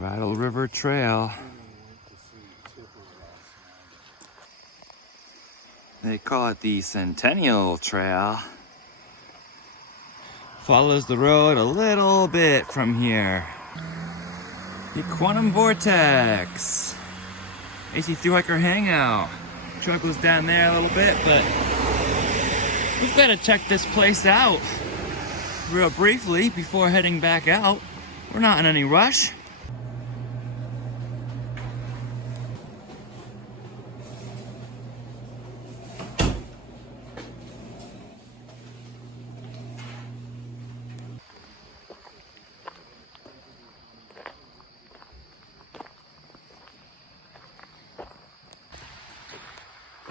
Rattle River Trail. They call it the Centennial Trail. Follows the road a little bit from here. The Quantum Vortex. AC Thru-Hiker Hangout. Trail goes down there a little bit, but we've got to check this place out real briefly before heading back out. We're not in any rush.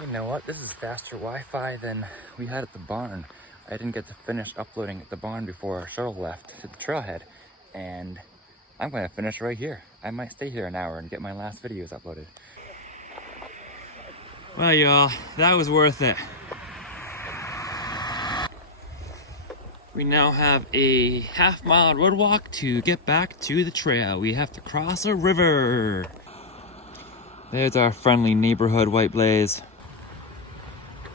You know what? This is faster Wi-Fi than we had at the barn. I didn't get to finish uploading at the barn before our shuttle left to the trailhead, and I'm going to finish right here. I might stay here an hour and get my last videos uploaded. Well, y'all, that was worth it. We now have a half-mile road walk to get back to the trail. We have to cross a river. There's our friendly neighborhood white blaze.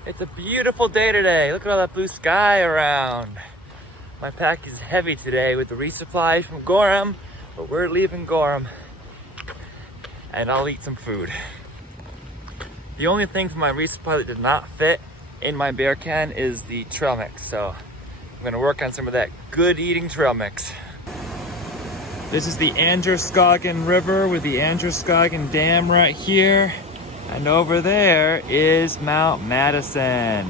It's a beautiful day today. Look at all that blue sky around. My pack is heavy today with the resupply from Gorham, but we're leaving Gorham. And I'll eat some food. The only thing from my resupply that did not fit in my bear can is the trail mix. So I'm gonna work on some of that good eating trail mix. This is the Androscoggin River with the Androscoggin Dam right here. And over there is Mount Madison.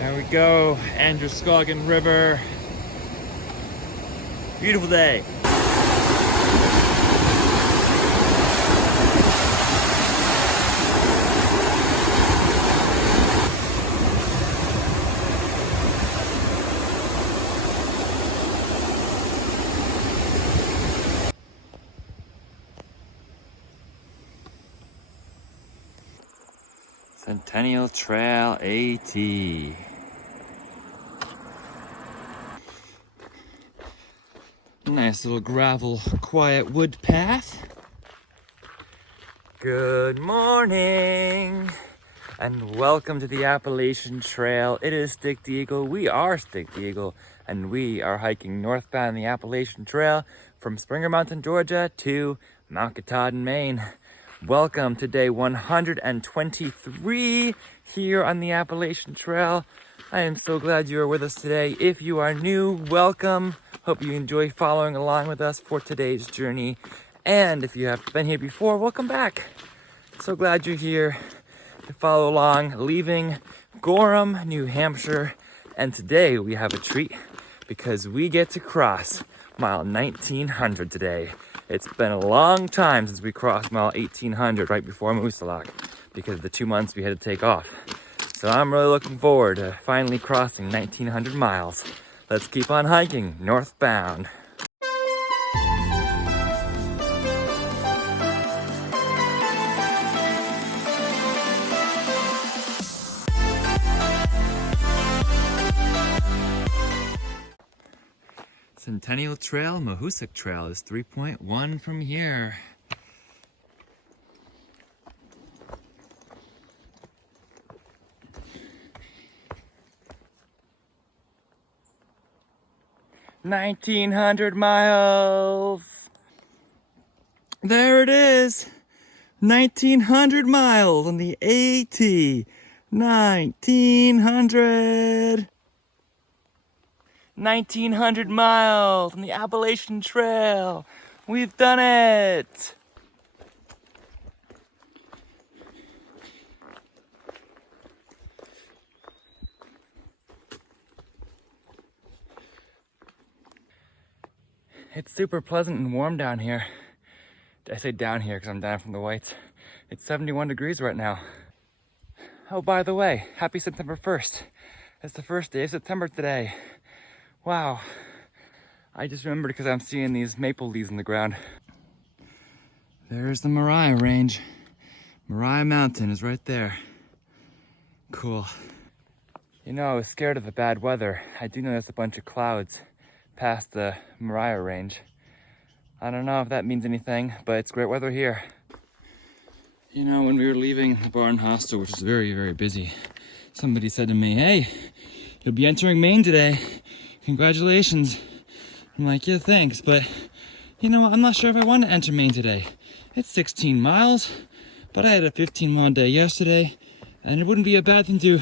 There we go, Androscoggin River. Beautiful day. Centennial Trail AT. Nice little gravel, quiet wood path. Good morning and welcome to the Appalachian Trail. It is Stick the Eagle. We are Stick the Eagle, and we are hiking northbound the Appalachian Trail from Springer Mountain, Georgia to Mount Katahdin, Maine. Welcome to day 123 here on the Appalachian Trail. I am so glad you are with us today. If you are new, welcome. Hope you enjoy following along with us for today's journey. And if you have been here before, welcome back. So glad you're here to follow along, leaving Gorham, New Hampshire. And today we have a treat because we get to cross mile 1900 today. It's been a long time since we crossed mile 1800 right before Moosalak because of the 2 months we had to take off. So I'm really looking forward to finally crossing 1900 miles. Let's keep on hiking northbound. Centennial Trail, Mahoosuc Trail is 3.1 from here. $1,900 miles. There it is. 1,900 miles on the AT. 1,900. 1,900 miles on the Appalachian Trail. We've done it. It's super pleasant and warm down here. I say down here because I'm down from the whites. It's 71 degrees right now. Oh, by the way, happy September 1st. It's the first day of September today. Wow. I just remembered because I'm seeing these maple leaves in the ground. There's the Moriah Range. Moriah Mountain is right there. Cool. You know, I was scared of the bad weather. I do notice a bunch of clouds past the Moriah Range. I don't know if that means anything, but it's great weather here. You know, when we were leaving the barn hostel, which is very, very busy, somebody said to me, "Hey, you'll be entering Maine today. Congratulations." I'm like, "Yeah, thanks, but you know what? I'm not sure if I want to enter Maine today. It's 16 miles, but I had a 15-mile day yesterday, and it wouldn't be a bad thing to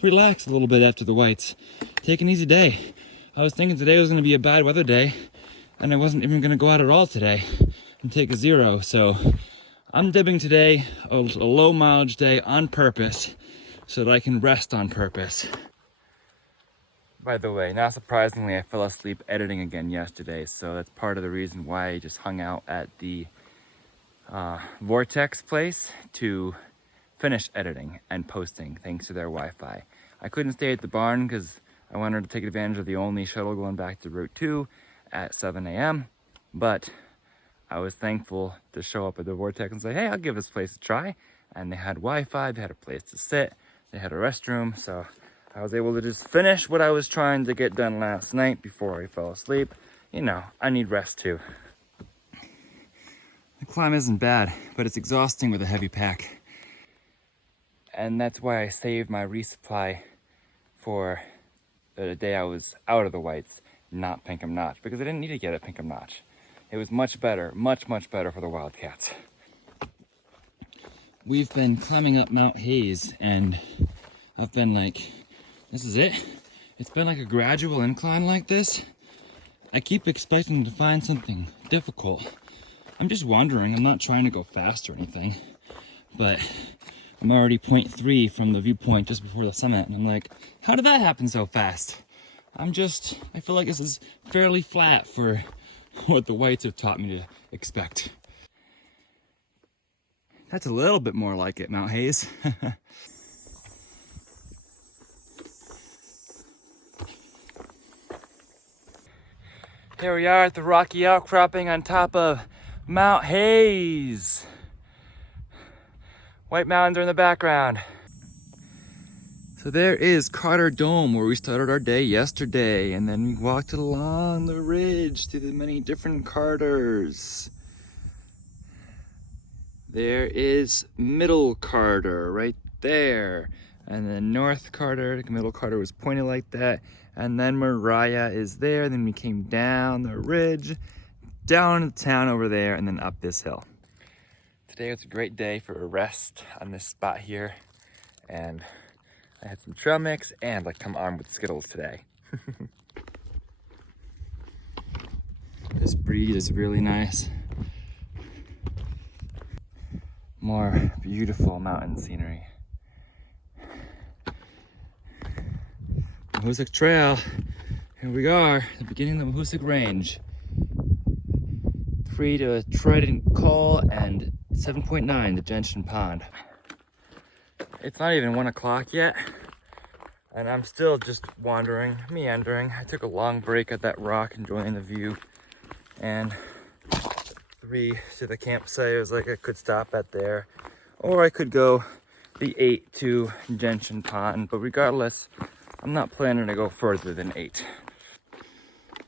relax a little bit after the whites. Take an easy day." I was thinking today was going to be a bad weather day, and I wasn't even going to go out at all today and take a 0. So I'm dibbing today a low mileage day on purpose so that I can rest on purpose. By the way, not surprisingly, I fell asleep editing again yesterday, so that's part of the reason why I just hung out at the Vortex place to finish editing and posting thanks to their Wi-Fi. I couldn't stay at the barn because I wanted to take advantage of the only shuttle going back to Route 2 at 7 a.m. But I was thankful to show up at the Vortex and say, "Hey, I'll give this place a try." And they had Wi-Fi, they had a place to sit, they had a restroom, so I was able to just finish what I was trying to get done last night before I fell asleep. You know, I need rest too. The climb isn't bad, but it's exhausting with a heavy pack. And that's why I saved my resupply for the day I was out of the whites, not Pinkham Notch, because I didn't need to get at Pinkham Notch. It was much better, much, much better for the Wildcats. We've been climbing up Mount Hayes, and I've been like, this is it? It's been like a gradual incline like this. I keep expecting to find something difficult. I'm just wandering. I'm not trying to go fast or anything, but I'm already 0.3 from the viewpoint just before the summit, and I'm like, how did that happen so fast? I feel like this is fairly flat for what the whites have taught me to expect. That's a little bit more like it, Mount Hayes. Here we are at the rocky outcropping on top of Mount Hayes. White Mountains are in the background. So there is Carter Dome, where we started our day yesterday, and then we walked along the ridge to the many different Carters. There is Middle Carter right there, and then North Carter. Middle Carter was pointed like that, and then Mariah is there. Then we came down the ridge, down into town over there, and then up this hill. Today was a great day for a rest on this spot here, and I had some trail mix and like come armed with Skittles today. This breeze is really nice. More beautiful mountain scenery. Mahoosic Trail. Here we are, the beginning of the Mahoosic Range. 3 to Trident Call and 7.9 to Gentian Pond. It's not even 1 o'clock yet, and I'm still just wandering, meandering. I took a long break at that rock, enjoying the view, and 3 to the campsite. It was like I could stop at there, or I could go the 8 to Gentian Pond, but regardless, I'm not planning to go further than 8.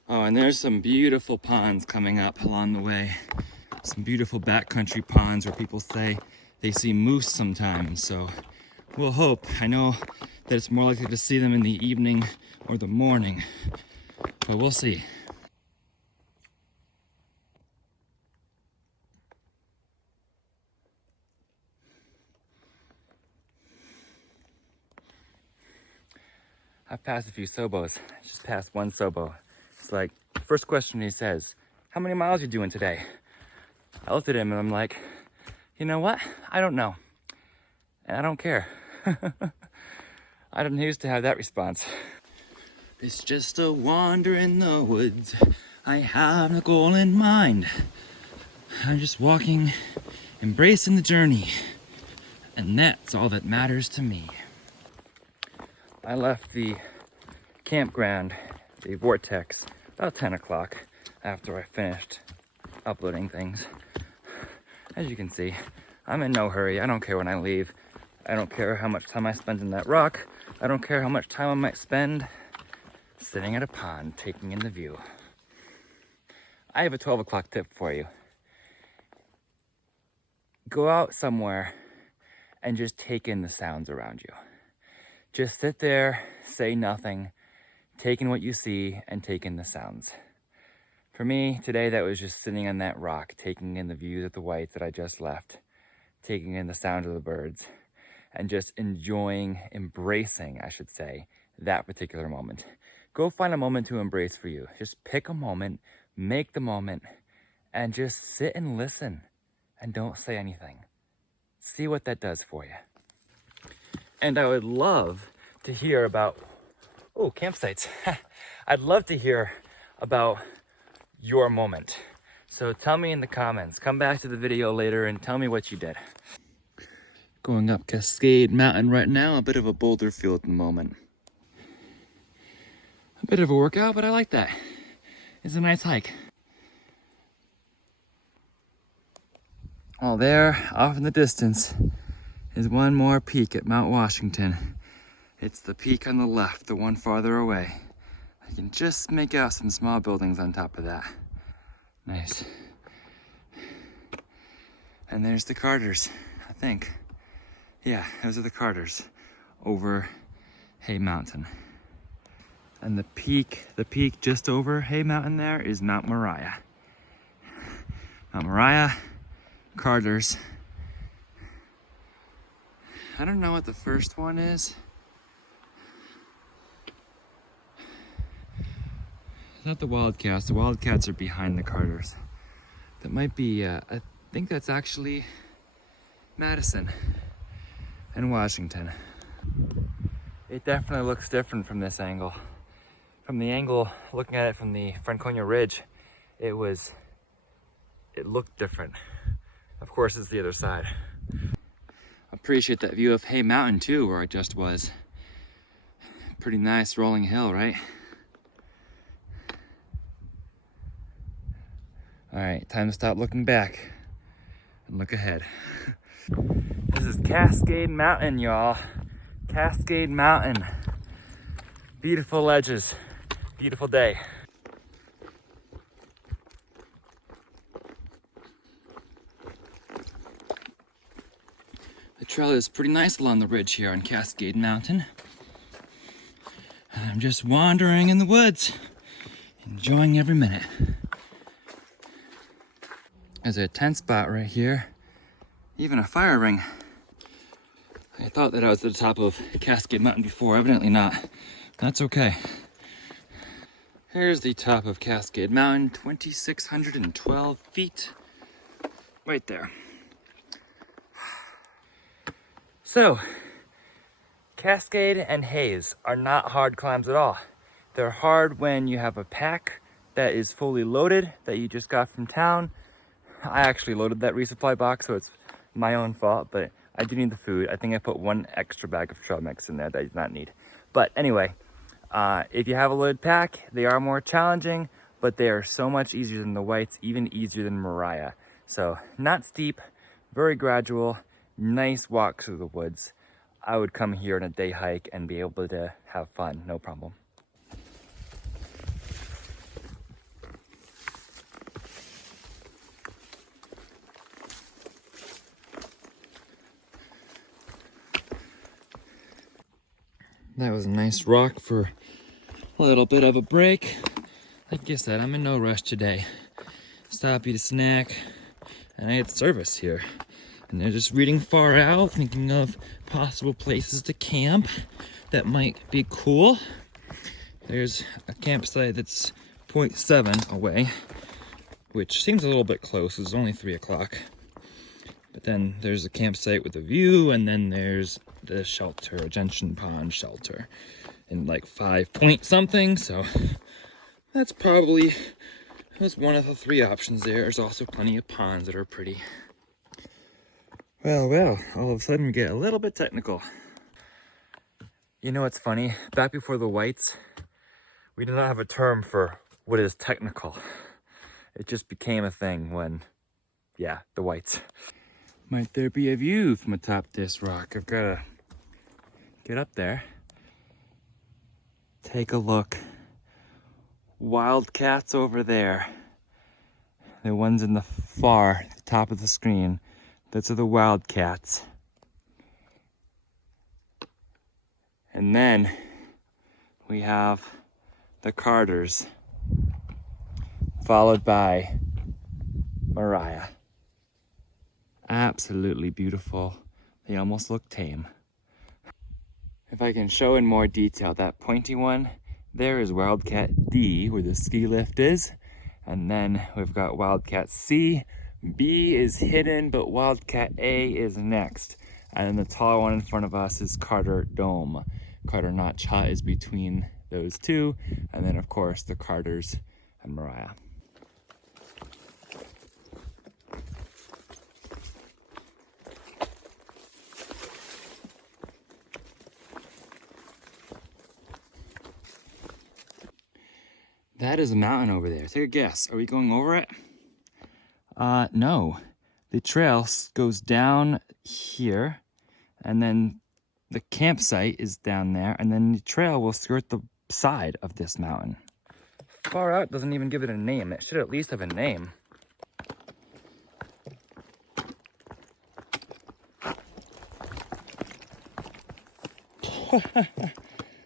Oh, and there's some beautiful ponds coming up along the way. Some beautiful backcountry ponds where people say they see moose sometimes, so we'll hope. I know that it's more likely to see them in the evening or the morning, but we'll see. I've passed a few Sobos. I just passed one Sobo. It's like, the first question he says, "How many miles are you doing today?" I looked at him and I'm like, you know what? I don't know. And I don't care. I didn't used to have that response. It's just a wander in the woods. I have no goal in mind. I'm just walking, embracing the journey. And that's all that matters to me. I left the campground, the Vortex, about 10 o'clock after I finished uploading things. As you can see, I'm in no hurry. I don't care when I leave. I don't care how much time I spend in that rock. I don't care how much time I might spend sitting at a pond taking in the view. I have a 12 o'clock tip for you. Go out somewhere and just take in the sounds around you. Just sit there, say nothing, take in what you see and take in the sounds. For me, today that was just sitting on that rock, taking in the views of the whites that I just left, taking in the sound of the birds, and just enjoying, embracing, I should say, that particular moment. Go find a moment to embrace for you. Just pick a moment, make the moment, and just sit and listen and don't say anything. See what that does for you. And I would love to hear about, campsites. I'd love to hear about your moment. So tell me in the comments, come back to the video later and tell me what you did. Going up Cascade Mountain right now, a bit of a boulder field at the moment. A bit of a workout, but I like that. It's a nice hike. Oh, there, off in the distance, is one more peak at Mount Washington. It's the peak on the left, the one farther away. I can just make out some small buildings on top of that. Nice. And there's the Carters, I think. Yeah, those are the Carters over Hay Mountain. And the peak just over Hay Mountain there is Mount Moriah. Mount Moriah, Carters. I don't know what the first one is. It's not the Wildcats. The Wildcats are behind the Carters. That might be, I think that's actually Madison and Washington. It definitely looks different from this angle. From the angle, looking at it from the Franconia Ridge, it looked different. Of course, it's the other side. Appreciate that view of Hay Mountain too, where I just was. Pretty nice rolling hill, right? All right, time to stop looking back and look ahead. This is Cascade Mountain, y'all. Cascade Mountain. Beautiful ledges, beautiful day. The trail is pretty nice along the ridge here on Cascade Mountain. And I'm just wandering in the woods, enjoying every minute. There's a tent spot right here, even a fire ring. I thought that I was at the top of Cascade Mountain before, evidently not. That's okay. Here's the top of Cascade Mountain, 2,612 feet, right there. So, Cascade and Hayes are not hard climbs at all. They're hard when you have a pack that is fully loaded, that you just got from town. I actually loaded that resupply box, so it's my own fault, but I do need the food. I think I put one extra bag of trail mix in there that I did not need. But anyway, if you have a loaded pack, they are more challenging, but they are so much easier than the whites, even easier than Moriah. So not steep, very gradual, nice walk through the woods. I would come here on a day hike and be able to have fun, no problem. That was a nice rock for a little bit of a break. Like I said, I'm in no rush today. Stop, eat a snack, and I had service here. And they're just reading far out, thinking of possible places to camp that might be cool. There's a campsite that's 0.7 away, which seems a little bit close. It's only 3 o'clock. But then there's a campsite with a view, and then there's the shelter, Gentian Pond shelter, in like 5 point something. So that's probably one of the 3 options there. There's also plenty of ponds that are pretty. Well, all of a sudden we get a little bit technical. You know what's funny? Back before the whites, we did not have a term for what is technical. It just became a thing when, the whites. Might there be a view from atop this rock? I've got to get up there. Take a look. Wildcats over there. The ones in the far, the top of the screen, those are the wildcats. And then we have the Carters, followed by Mariah. Absolutely beautiful. They almost look tame. If I can show in more detail, that pointy one, there is Wildcat D, where the ski lift is. And then we've got Wildcat C. B is hidden, but Wildcat A is next. And then the taller one in front of us is Carter Dome. Carter Notch Hut is between those two. And then of course the Carters and Mariah. That is a mountain over there. Take a guess. Are we going over it? No. The trail goes down here, and then the campsite is down there, and then the trail will skirt the side of this mountain. Far out doesn't even give it a name. It should at least have a name.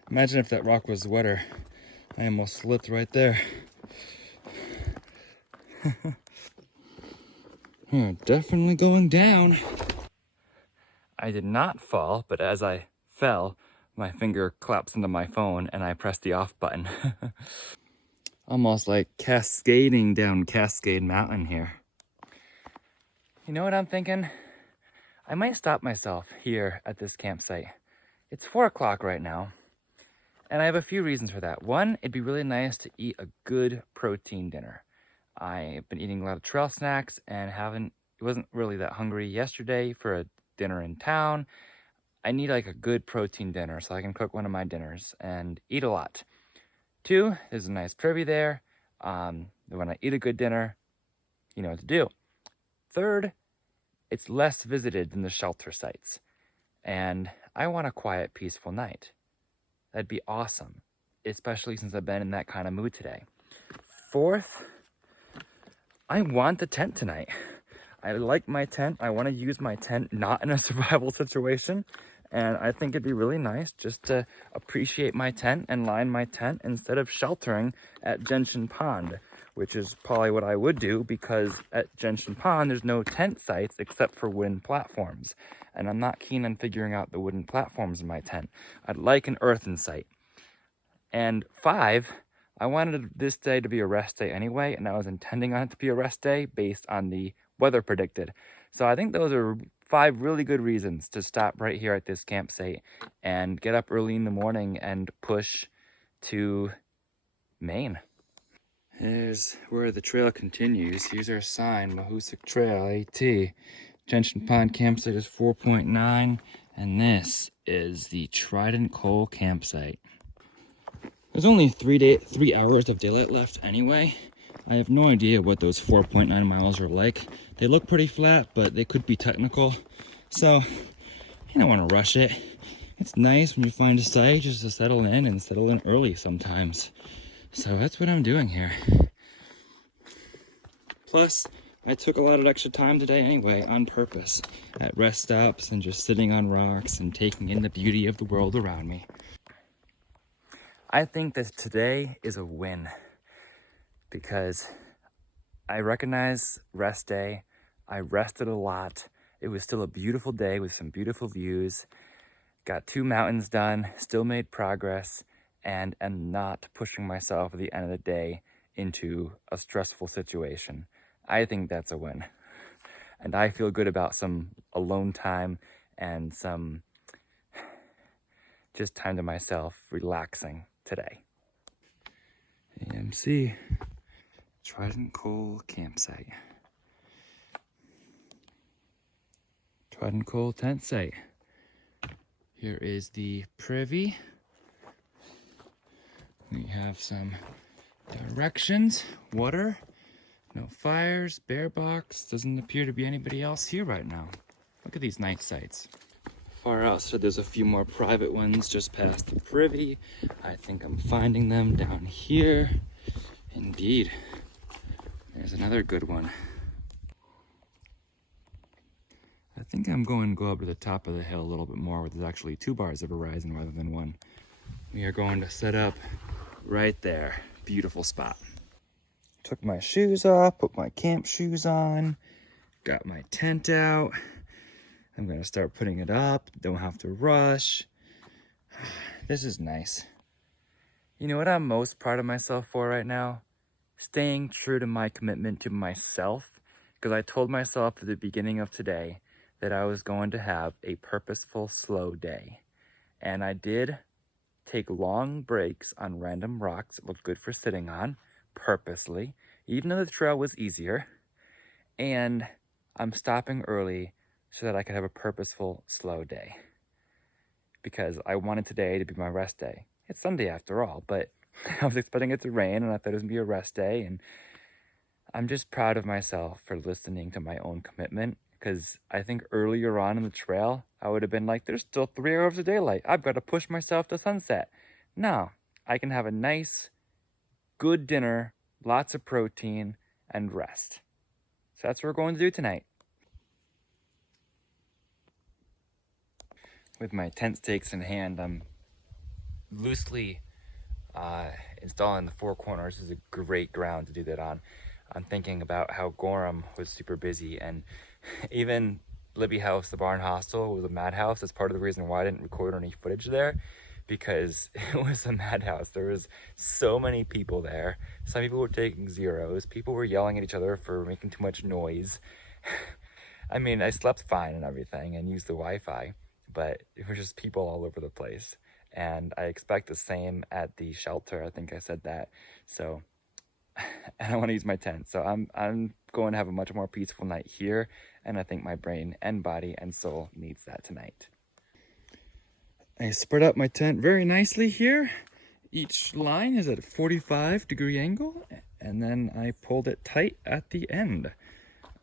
Imagine if that rock was wetter. I almost slipped right there. We're definitely going down. I did not fall, but as I fell, my finger collapsed into my phone and I pressed the off button. Almost like cascading down Cascade Mountain here. You know what I'm thinking? I might stop myself here at this campsite. It's 4 o'clock right now. And I have a few reasons for that. One, it'd be really nice to eat a good protein dinner. I've been eating a lot of trail snacks and wasn't really that hungry yesterday for a dinner in town. I need like a good protein dinner so I can cook one of my dinners and eat a lot. 2, there's a nice privy there. When I eat a good dinner, you know what to do. 3rd, it's less visited than the shelter sites. And I want a quiet, peaceful night. That'd be awesome, especially since I've been in that kind of mood today. 4th, I want the tent tonight. I like my tent. I want to use my tent not in a survival situation. And I think it'd be really nice just to appreciate my tent and line my tent instead of sheltering at Gentian Pond, which is probably what I would do because at Gentian Pond, there's no tent sites except for wooden platforms. And I'm not keen on figuring out the wooden platforms in my tent. I'd like an earthen site. And 5, I wanted this day to be a rest day anyway, and I was intending on it to be a rest day based on the weather predicted. So I think those are 5 really good reasons to stop right here at this campsite and get up early in the morning and push to Maine. Here's where the trail continues. Here's our sign, Mahoosic Trail, AT. Gentian Pond campsite is 4.9, and this is the Trident Cole campsite. There's only 3 hours of daylight left anyway. I have no idea what those 4.9 miles are like. They look pretty flat, but they could be technical. So, you don't want to rush it. It's nice when you find a site just to settle in early sometimes. So that's what I'm doing here. Plus, I took a lot of extra time today anyway, on purpose, at rest stops and just sitting on rocks and taking in the beauty of the world around me. I think that today is a win because I recognize rest day. I rested a lot. It was still a beautiful day with some beautiful views. Got 2 mountains done, still made progress, and am not pushing myself at the end of the day into a stressful situation. I think that's a win. And I feel good about some alone time and some just time to myself relaxing today. AMC, Trident Cole campsite. Trident Cole tent site. Here is the privy. We have some directions, water. No fires, bear box. Doesn't appear to be anybody else here right now. Look at these nice sites. Far out, so there's a few more private ones just past the privy. I think I'm finding them down here. Indeed. There's another good one. I think I'm going to go up to the top of the hill a little bit more where there's actually 2 bars of horizon rather than 1. We are going to set up right there. Beautiful spot. Took my shoes off, put my camp shoes on, got my tent out. I'm gonna start putting it up, don't have to rush. This is nice. You know what I'm most proud of myself for right now? Staying true to my commitment to myself, because I told myself at the beginning of today that I was going to have a purposeful, slow day. And I did take long breaks on random rocks that looked good for sitting on, purposely, even though the trail was easier. And I'm stopping early so that I could have a purposeful, slow day. Because I wanted today to be my rest day. It's Sunday after all, but I was expecting it to rain and I thought it was gonna be a rest day. And I'm just proud of myself for listening to my own commitment. Because I think earlier on in the trail, I would have been like, there's still 3 hours of daylight. I've got to push myself to sunset. No, I can have a nice, good dinner, lots of protein, and rest. So that's what we're going to do tonight. With my tent stakes in hand, I'm loosely installing the 4 corners. This is a great ground to do that on. I'm thinking about how Gorham was super busy, and even Libby House, the barn hostel, was a madhouse. That's part of the reason why I didn't record any footage there, because it was a madhouse. There was so many people there. Some people were taking zeros. People were yelling at each other for making too much noise. I mean, I slept fine and everything and used the Wi-Fi, but it was just people all over the place. And I expect the same at the shelter. I think I said that. So, and I want to use my tent. So I'm going to have a much more peaceful night here. And I think my brain and body and soul needs that tonight. I spread out my tent very nicely here. Each line is at a 45-degree angle. And then I pulled it tight at the end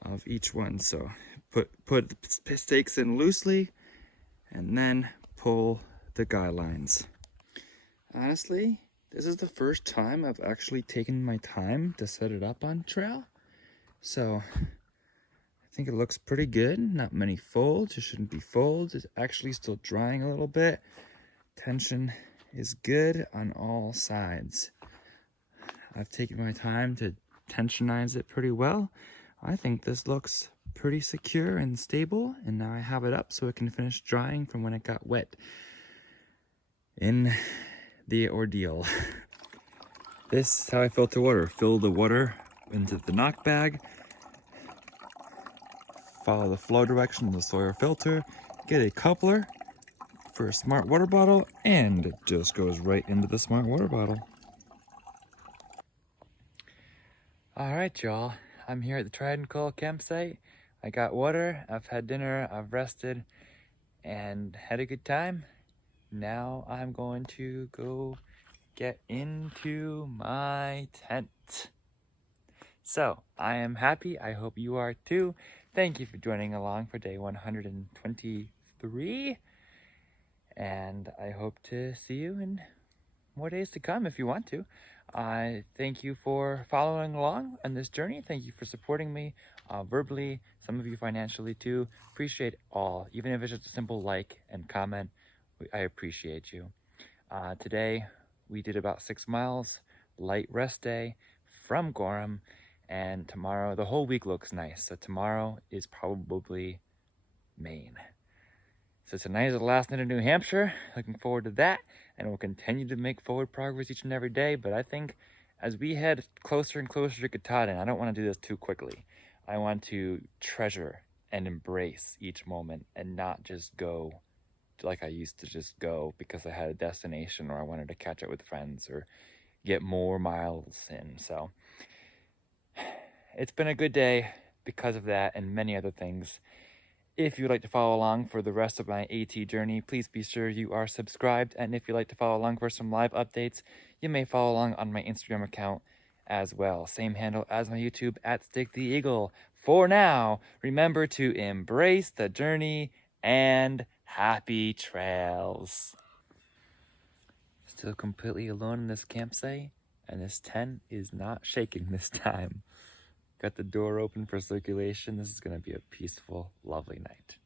of each one. So put the stakes in loosely and then pull the guy lines. Honestly, this is the first time I've actually taken my time to set it up on trail. So I think it looks pretty good. Not many folds. It shouldn't be folds. It's actually still drying a little bit. Tension is good on all sides. I've taken my time to tensionize it pretty well. I think this looks pretty secure and stable, and now I have it up so it can finish drying from when it got wet in the ordeal. This is how I filter water. Fill the water into the knock bag, follow the flow direction of the Sawyer filter, get a coupler for a smart water bottle, and it just goes right into the smart water bottle. All right, y'all. I'm here at the Tried and Coal campsite. I got water, I've had dinner, I've rested, and had a good time. Now I'm going to go get into my tent. So, I am happy. I hope you are too. Thank you for joining along for day 123. And I hope to see you in more days to come if you want to. I thank you for following along on this journey. Thank you for supporting me verbally, some of you financially too. Appreciate all, even if it's just a simple like and comment. I appreciate you. Today we did about 6 miles, light rest day from Gorham, and tomorrow, the whole week looks nice. So tomorrow is probably Maine. So tonight is the last night in New Hampshire. Looking forward to that, and we'll continue to make forward progress each and every day. But I think as we head closer and closer to Katahdin, I don't want to do this too quickly. I want to treasure and embrace each moment and not just go like I used to just go because I had a destination or I wanted to catch up with friends or get more miles in. So it's been a good day because of that and many other things. If you'd like to follow along for the rest of my AT journey, please be sure you are subscribed. And if you'd like to follow along for some live updates, you may follow along on my Instagram account as well. Same handle as my YouTube at Stick the Eagle. For now, remember to embrace the journey and happy trails. Still completely alone in this campsite, and this tent is not shaking this time. Got the door open for circulation. This is gonna be a peaceful, lovely night.